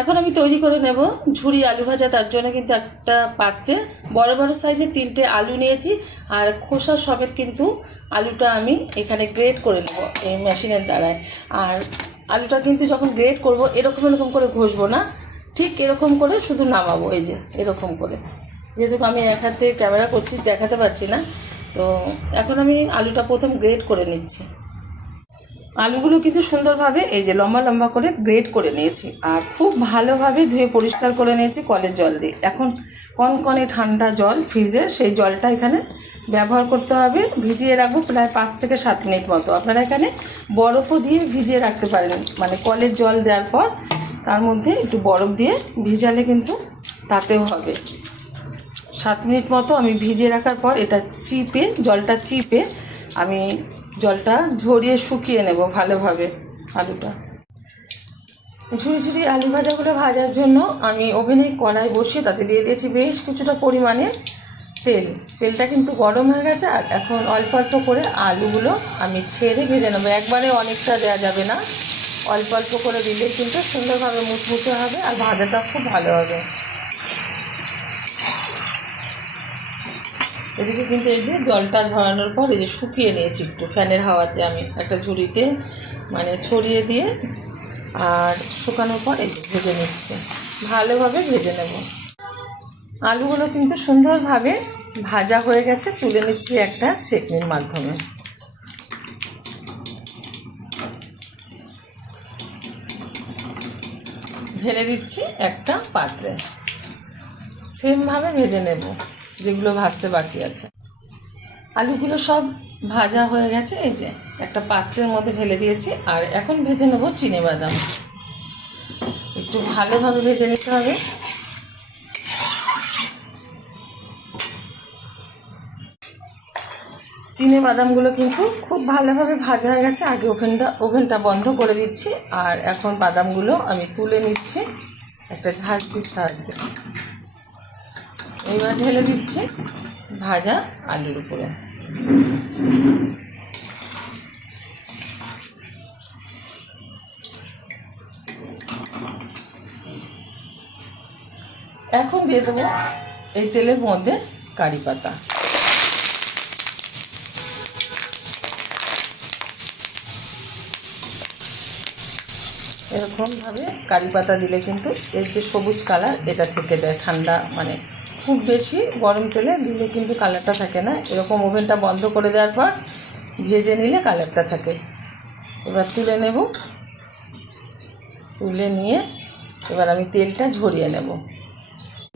এখন আমি তৈরি করে নেব ঝুরি আলু ভাজা। তার জন্য কিন্তু একটা পাত্রে বড় বড় সাইজের 3টে আলু নিয়েছি, আর খোসা সমেত কিন্তু আলুটা আমি এখানে গ্রেট করে নেব এই মেশিনের দ্বারায়। আর আলুটা কিন্তু যখন গ্রেট করব এরকম এরকম করে ঘষবো না, ঠিক এরকম করে শুধু নামাবো, এই যে এরকম করে। যেহেতু আমি এক হাতে ক্যামেরা করছি দেখাতে পাচ্ছি না, তো এখন আমি আলুটা প্রথম গ্রেট করে নিচ্ছি। আলুগুলো কিন্তু সুন্দরভাবে এই যে লম্বা লম্বা করে গ্রেট করে নিয়েছি, আর খুব ভালোভাবে ধুয়ে পরিষ্কার করে নিয়েছি কলের জল দিয়ে। এখন কনকনে ঠান্ডা জল ফ্রিজে, সেই জলটা এখানে ব্যবহার করতে হবে। ভিজিয়ে রাখবো প্রায় 5 থেকে 7 মিনিট মতো। আপনারা এখানে বরফও দিয়ে ভিজিয়ে রাখতে পারেন, মানে কলের জল দেওয়ার পর তার মধ্যে একটু বরফ দিয়ে ভিজালে কিন্তু তাতেও হবে। 7 মিনিট মতো আমি ভিজিয়ে রাখার পর এটা চিপে, জলটা চিপে আমি জলটা ঝরিয়ে শুকিয়ে নেব ভালোভাবে আলুটা। ঝুড়ি ঝুড়ি আলু ভাজাগুলো ভাজার জন্য আমি ওভেনে কড়াই বসিয়ে তাতে দিয়ে দিয়েছি বেশ কিছুটা পরিমাণে তেল। তেলটা কিন্তু গরম হয়ে গেছে, আর এখন অল্প অল্প করে আলুগুলো আমি ছেড়ে ভেজে নেবো। একবারে অনেকটা দেওয়া যাবে না, অল্প অল্প করে দিলে কিন্তু সুন্দরভাবে মুচমুচে হবে আর ভাজাটা খুব ভালো হবে। এদিকে কিন্তু এই যে জলটা ঝরানোর পর এই যে শুকিয়ে নিয়েছি একটু ফ্যানের হাওয়াতে, আমি একটা ঝুড়িতে মানে ছড়িয়ে দিয়ে, আর শুকানোর পর এই যে ভেজে নিচ্ছি, ভালোভাবে ভেজে নেব। আলুগুলো কিন্তু সুন্দরভাবে ভাজা হয়ে গেছে, তুলে নিচ্ছি একটা ছেঁকনির মাধ্যমে। ঢেলে দিচ্ছি একটা পাত্রে, সেমভাবে ভেজে নেব যেগুলো ভাজতে বাকি আছে। আলুগুলো সব ভাজা হয়ে গেছে, এই যে একটা পাত্রের মধ্যে ঢেলে দিয়েছি। আর এখন ভেজে নেব চিনেবাদাম, একটু ভালোভাবে ভেজে নিতে হবে। চিনেবাদামগুলো কিন্তু খুব ভালোভাবে ভাজা হয়ে গেছে। আগে ওভেনটা বন্ধ করে দিচ্ছি, আর এখন বাদামগুলো আমি তুলে নিচ্ছি একটা ঝাঁঝরির সাহায্যে। এইবার ঢেলে দিচ্ছি ভাজা আলুর উপরে। এখন দিয়ে দেবো এই তেলের মধ্যে কারি পাতা। এরকমভাবে কারি পাতা দিলে কিন্তু এর যে সবুজ কালার এটা থেকে যায়। ঠান্ডা মানে খুব বেশি গরম তেলে দিলে কিন্তু কালারটা থাকে না। এরকম ওভেনটা বন্ধ করে দেওয়ার পর ভেজে নিলে কালারটা থাকে। এবার তুলে নেব, তুলে নিয়ে এবার আমি তেলটা ঝরিয়ে নেব।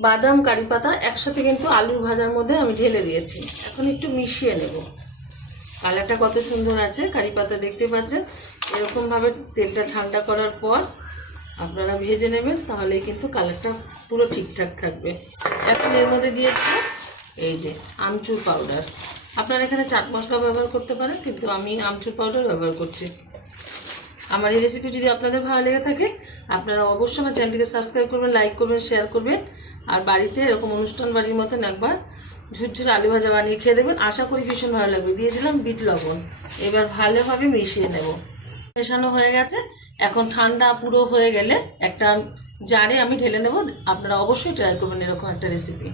বাদাম কারি পাতা একসাথে কিন্তু আলুর ভাজার মধ্যে আমি ঢেলে দিয়েছি। এখন একটু মিশিয়ে নেব। কালারটা কত সুন্দর আছে, কারি পাতা দেখতে পাচ্ছেন। এরকমভাবে তেলটা ঠান্ডা করার পর আপনারা ভেজে নেবেন, তাহলে কিন্তু কালারটা পুরো ঠিকঠাক থাকবে। এখন এর মধ্যে দিয়েছি এই যে আমচুর পাউডার। আপনারা এখানে চাট মশলা ব্যবহার করতে পারেন, কিন্তু আমি আমচুর পাউডার ব্যবহার করছি। আমার এই রেসিপি যদি আপনাদের ভালো লেগে থাকে, আপনারা অবশ্যই আমার চ্যানেলটিকে সাবস্ক্রাইব করবেন, লাইক করবেন, শেয়ার করবেন। আর বাড়িতে এরকম অনুষ্ঠান বাড়ির মতন একবার ঝুরঝুরে আলু ভাজা বানিয়ে খেয়ে দেবেন, আশা করি ভীষণ ভালো লাগবে। দিয়ে দিলাম বিট লবণ। এবার ভালোভাবে মিশিয়ে নেব। মেশানো হয়ে গেছে, এখন ঠান্ডা পুরো হয়ে গেলে একটা জারে আমি ঢেলে নেব। আপনারা অবশ্যই ট্রাই করবেন এরকম একটা রেসিপি।